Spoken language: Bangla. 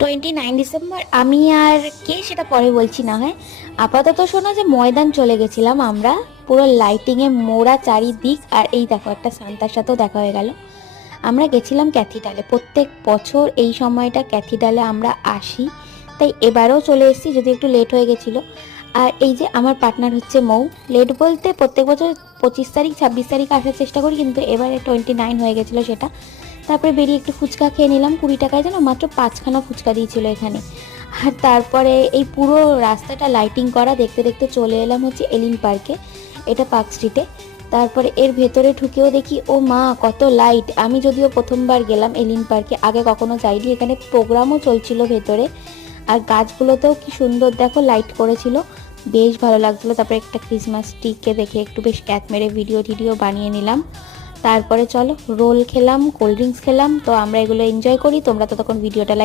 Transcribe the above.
ডিসেম্বর আমি আর কে সেটা পরে বলছি না হয়। আপাতত শোনো যে ময়দান চলে গেছিলাম আমরা, পুরো লাইটিংয়ে মোড়া চারিদিক। আর এই দেখো একটা সান্তার সাথেও দেখা হয়ে গেল। আমরা গেছিলাম ক্যাথিড্রালে, প্রত্যেক বছর এই সময়টা ক্যাথিড্রালে আমরা আসি, তাই এবারেও চলে এসেছি, যদি একটু লেট হয়ে গেছিলো। আর এই যে আমার পার্টনার হচ্ছে মৌ। লেট বলতে প্রত্যেক বছর 25 তারিখ 26 তারিখ আসার চেষ্টা করি, কিন্তু এবারে 29 হয়ে গেছিলো সেটা। তারপরে বেরিয়ে একটু ফুচকা খেয়ে নিলাম, 20 টাকায় যেন মাত্র 5খানা ফুচকা দিয়েছিল এখানে। আর তারপরে এই পুরো রাস্তাটা লাইটিং করা দেখতে দেখতে চলে এলাম হচ্ছে এলিন পার্কে, এটা পার্ক স্ট্রিটে। তারপরে এর ভেতরে ঢুকেও দেখি ও মা কত লাইট! আমি যদিও প্রথমবার গেলাম এলিন পার্কে, আগে কখনো যাইনি। এখানে প্রোগ্রামও চলছিল ভেতরে। আর গাছগুলোতেও কি সুন্দর দেখো লাইট করেছিল, বেশ ভালো লাগছিলো। তারপরে একটা ক্রিসমাস ট্রিকে দেখে একটু বেশ ক্যাত মেরে ভিডিও টিডিও বানিয়ে নিলাম। তারপরে চলো রোল খেলাম, কোল্ড ড্রিঙ্কস খেলাম। তো আমরা এগুলো এনজয় করি, তোমরা ততক্ষণ ভিডিওটা লাইক